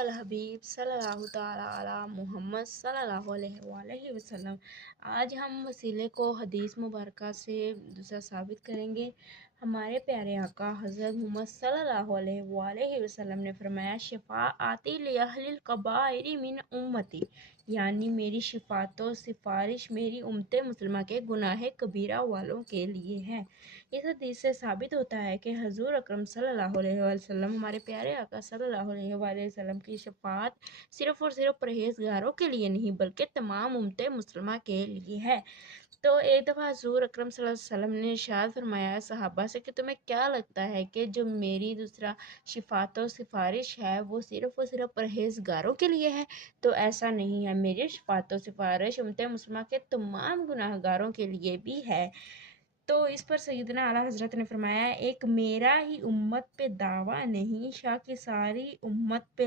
والحبیب صلی اللہ تعالیٰ علی محمد صلی اللہ علیہ وآلہ وسلم۔ آج ہم وسیلے کو حدیث مبارکہ سے دوسرا ثابت کریں گے۔ ہمارے پیارے آقا حضرت محمد صلی اللہ علیہ وآلہ وسلم نے فرمایا، شفاعتی لأہل الکبائر من امتی، یعنی میری شفاعت و سفارش میری امت مسلمہ کے گناہ کبیرہ والوں کے لیے ہے۔ اس حدیث سے ثابت ہوتا ہے کہ حضور اکرم صلی اللہ علیہ وسلم، ہمارے پیارے آقا صلی اللہ علیہ وآلہ وسلم کی شفاعت صرف اور صرف پرہیزگاروں کے لیے نہیں بلکہ تمام امت مسلمہ کے لیے ہے۔ تو ایک دفعہ حضور اکرم صلی اللہ علیہ وسلم نے ارشاد فرمایا صحابہ سے کہ تمہیں کیا لگتا ہے کہ جو میری دوسرا شفاعت و سفارش ہے وہ صرف اور صرف پرہیزگاروں کے لیے ہے؟ تو ایسا نہیں ہے، میری شفاعت و سفارش امت مسلمہ کے تمام گناہ گاروں کے لیے بھی ہے۔ تو اس پر سیدنا اعلیٰ حضرت نے فرمایا، ایک میرا ہی امت پہ دعویٰ نہیں، شاہ کی ساری امت پہ